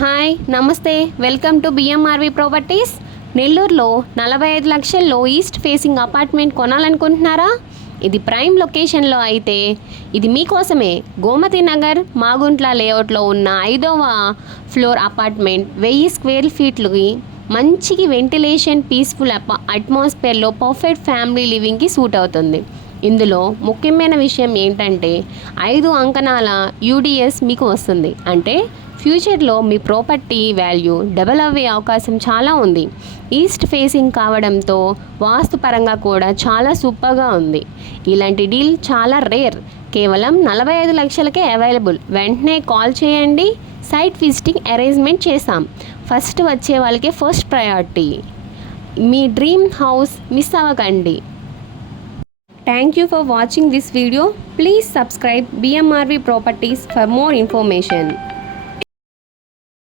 Hi నమస్తే, welcome to బిఎంఆర్వి properties. నెల్లూరులో 45 లక్షల్లో ఈస్ట్ ఫేసింగ్ అపార్ట్మెంట్ కొనాలనుకుంటున్నారా? ఇది ప్రైమ్ లొకేషన్లో అయితే ఇది మీకోసమే. గోమతి నగర్ మాగుంట్ల లేఅవుట్లో ఉన్న 5వ ఫ్లోర్ అపార్ట్మెంట్ 1000 స్క్వేర్ ఫీట్లకి మంచికి వెంటిలేషన్, పీస్ఫుల్ అట్మాస్ఫియర్లో పర్ఫెక్ట్ ఫ్యామిలీ లివింగ్కి సూట్ అవుతుంది. ఇందులో ముఖ్యమైన విషయం ఏంటంటే 5 అంకణాల యూడిఎస్ మీకు వస్తుంది. అంటే ఫ్యూచర్లో మీ ప్రాపర్టీ వాల్యూ డబల్ అయ్యే అవకాశం చాలా ఉంది. ఈస్ట్ ఫేసింగ్ కావడంతో వాస్తు పరంగా కూడా చాలా సూపర్గా ఉంది. ఇలాంటి డీల్ చాలా రేర్. కేవలం 45 లక్షలకే అవైలబుల్. వెంటనే కాల్ చేయండి, సైట్ విజిటింగ్ అరేంజ్మెంట్ చేస్తాం. ఫస్ట్ వచ్చే వాళ్ళకే ఫస్ట్ ప్రయారిటీ. మీ డ్రీమ్ హౌస్ మిస్ అవ్వకండి. Thank you for watching this video. Please subscribe BMRV Properties for more information.